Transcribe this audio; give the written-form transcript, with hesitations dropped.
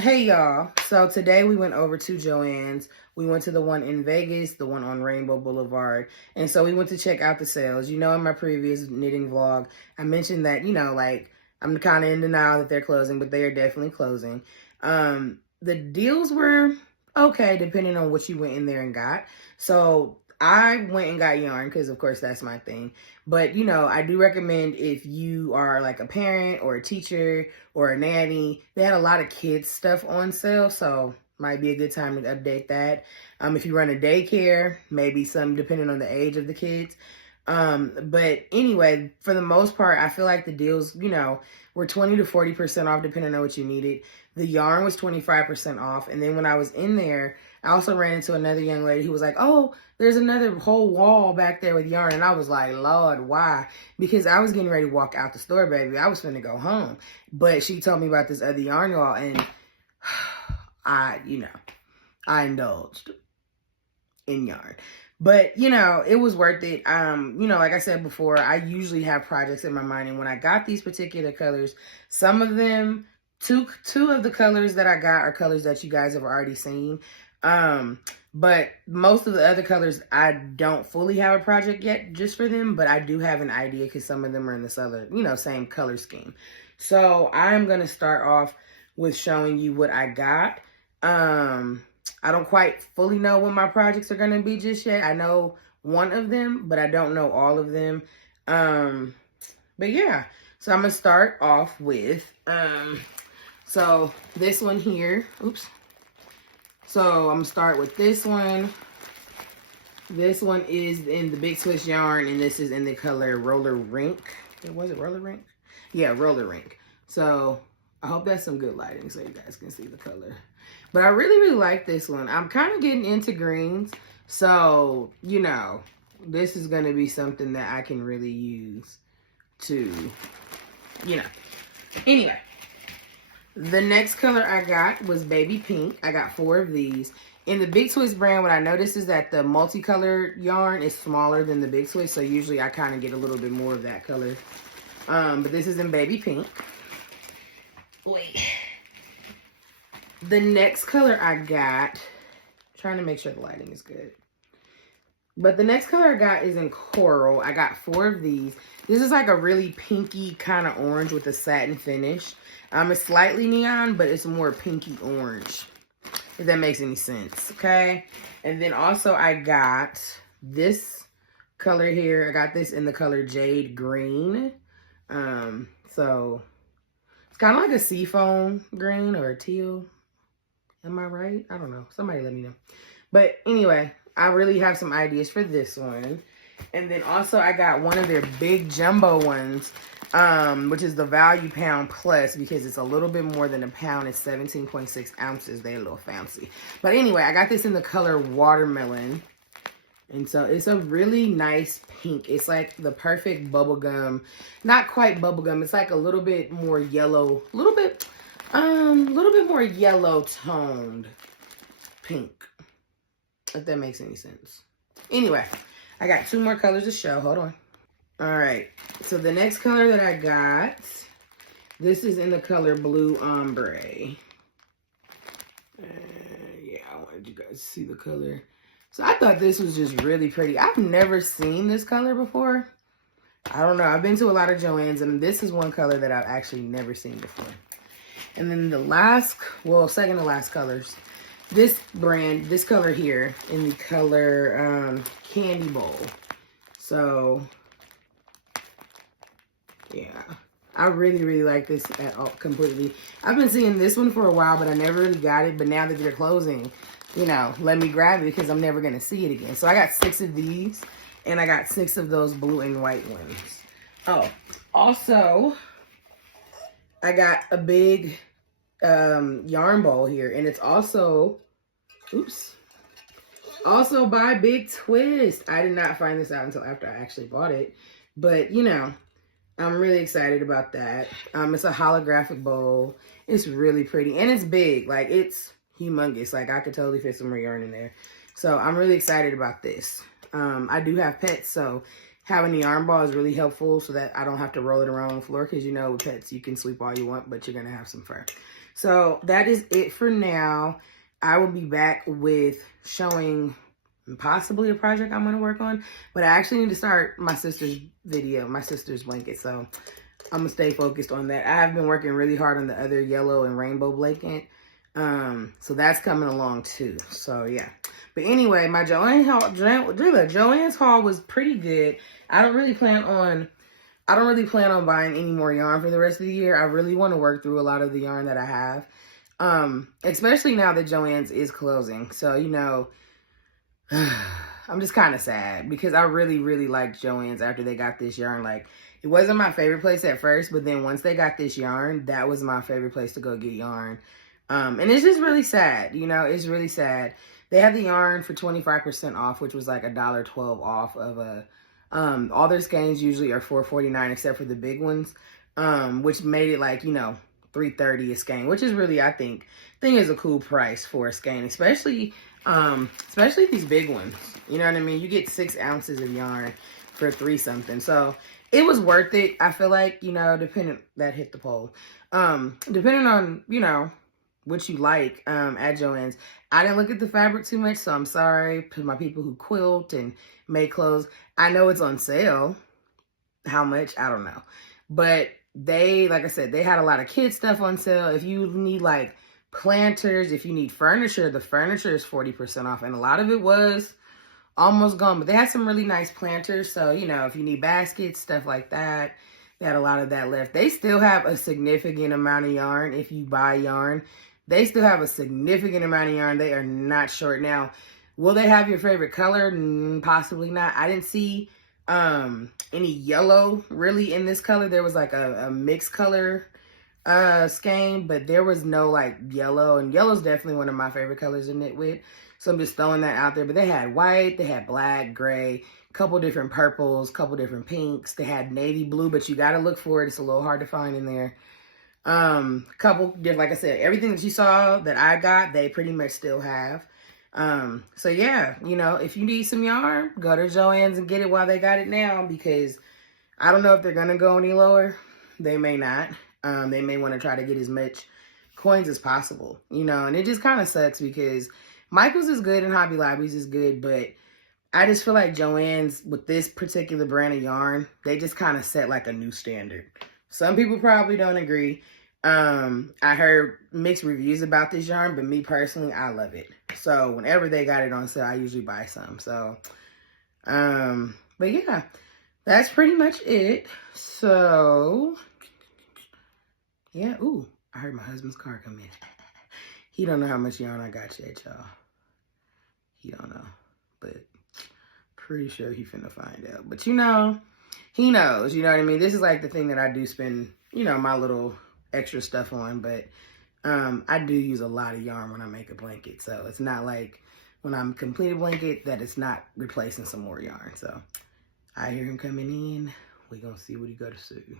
Hey y'all, so today we went over to Joann's. We went to the one in Vegas, the one on Rainbow Boulevard. And so we went to check out the sales. You know, in my previous knitting vlog, I mentioned that, like I'm kind of in denial that they're closing, but they are definitely closing. The deals were okay, depending on what you went in there and got. So I went and got yarn because, of course, that's my thing. But, I do recommend if you are like a parent or a teacher or a nanny, they had a lot of kids stuff on sale. So might be a good time to update that. If you run a daycare, maybe some depending on the age of the kids. But anyway, for the most part, I feel like the deals, were 20 to 40% off depending on what you needed. The yarn was 25% off. And then when I was in there, I also ran into another young lady who was like, oh, there's another whole wall back there with yarn. And I was like, Lord, why? Because I was getting ready to walk out the store, baby. I was finna go home. But she told me about this other yarn wall, and I indulged in yarn. But, it was worth it. Like I said before, I usually have projects in my mind. And when I got these particular colors, some of them, two of the colors that I got are colors that you guys have already seen. But most of the other colors, I don't fully have a project yet just for them, but I do have an idea because some of them are in this other, same color scheme. So I'm going to start off with showing you what I got. I don't quite fully know what my projects are going to be just yet. I know one of them, but I don't know all of them. But yeah, so I'm going to start off with, so this one here, oops. So I'm going to start with this one. This one is in the Big Twist yarn, and this is in the color Roller Rink. Was it Roller Rink? Yeah, Roller Rink. So I hope that's some good lighting so you guys can see the color. But I really, really like this one. I'm kind of getting into greens. So, this is going to be something that I can really use to, Anyway. The next color I got was Baby Pink. I got 4 of these. In the Big Twist brand, what I noticed is that the multicolored yarn is smaller than the Big Twist, so usually I kind of get a little bit more of that color. But this is in Baby Pink. Wait. The next color I got, trying to make sure the lighting is good. But the next color I got is in Coral. I got 4 of these. This is like a really pinky kind of orange with a satin finish. It's slightly neon, but it's more pinky orange, if that makes any sense, okay? And then also I got this color here. I got this in the color Jade Green. So it's kind of like a seafoam green or a teal. Am I right? I don't know. Somebody let me know. But anyway, I really have some ideas for this one. And then also I got one of their big jumbo ones, which is the Value Pound Plus, because it's a little bit more than a pound. It's 17.6 ounces. They're a little fancy. But anyway, I got this in the color Watermelon. And so it's a really nice pink. It's like the perfect bubblegum. Not quite bubblegum. It's like a little bit more yellow. A little bit more yellow toned pink. If that makes any sense. Anyway, I got 2 more colors to show. Hold on. All right. So the next color that I got, this is in the color Blue Ombre. Yeah, I wanted you guys to see the color. So I thought this was just really pretty. I've never seen this color before. I don't know. I've been to a lot of Joann's, and this is one color that I've actually never seen before. And then the last, second to last colors. This brand, this color here in the color Candy Bowl. So, yeah. I really, really like this completely. I've been seeing this one for a while, but I never really got it. But now that they're closing, let me grab it because I'm never going to see it again. So I got 6 of these, and I got 6 of those blue and white ones. Oh, also, I got a big yarn ball here, and it's also by Big Twist. I did not find this out until after I actually bought it, but I'm really excited about that. It's a holographic bowl. It's really pretty, and it's big. Like, it's humongous. Like, I could totally fit some more yarn in there. So I'm really excited about this. I do have pets, so having the yarn ball is really helpful so that I don't have to roll it around on the floor, because with pets you can sweep all you want, but you're gonna have some fur. So that is it for now. I will be back with showing possibly a project I'm going to work on, but I actually need to start my sister's video, my sister's blanket. So I'm going to stay focused on that. I have been working really hard on the other yellow and rainbow blanket. So that's coming along too. So yeah. But anyway, my Joann's haul was pretty good. I don't really plan on buying any more yarn for the rest of the year. I really want to work through a lot of the yarn that I have. Especially now that Joann's is closing. So, you know, I'm just kind of sad because I really, really liked Joann's after they got this yarn. Like, it wasn't my favorite place at first, but then once they got this yarn, that was my favorite place to go get yarn. And it's just really sad, you know, it's really sad. They had the yarn for 25% off, which was like $1.12 off of a, all their skeins usually are $4.49 except for the big ones, which made it like, you know, $3.30 a skein, which is really, I think is a cool price for a skein, especially these big ones. You know what I mean? You get 6 ounces of yarn for $3 something. So it was worth it. I feel like, you know, that hit the pole. Depending on, you know, what you like at Joann's. I didn't look at the fabric too much, so I'm sorry to my people who quilt and make clothes. I know it's on sale. How much? I don't know. But they, like I said, they had a lot of kids stuff on sale. If you need like planters, if you need furniture, the furniture is 40% off. And a lot of it was almost gone. But they had some really nice planters. So, you know, if you need baskets, stuff like that, they had a lot of that left. They still have a significant amount of yarn if you buy yarn. They still have a significant amount of yarn. They are not short. Now, will they have your favorite color? Possibly not. I didn't see any yellow really in this color. There was like a mixed color skein, but there was no like yellow. And yellow's definitely one of my favorite colors to knit with. So I'm just throwing that out there. But they had white, they had black, gray, couple different purples, couple different pinks. They had navy blue, but you got to look for it. It's a little hard to find in there. Couple, like I said, everything that you saw that I got, they pretty much still have. So yeah, you know, if you need some yarn, go to Joann's and get it while they got it now, because I don't know if they're going to go any lower. They may not. They may want to try to get as much coins as possible, you know, and it just kind of sucks because Michael's is good and Hobby Lobby's is good, but I just feel like Joann's, with this particular brand of yarn, they just kind of set like a new standard. Some people probably don't agree. I heard mixed reviews about this yarn, but me personally, I love it. So whenever they got it on sale, I usually buy some. So, but yeah, that's pretty much it. So, yeah. Ooh, I heard my husband's car come in. He don't know how much yarn I got yet, y'all. He don't know, but pretty sure he finna find out. But you know, he knows, you know what I mean? This is like the thing that I do spend, you know, my little extra stuff on, but I do use a lot of yarn when I make a blanket. So it's not like when I'm complete a blanket that it's not replacing some more yarn. So I hear him coming in. We're gonna see what he go to do.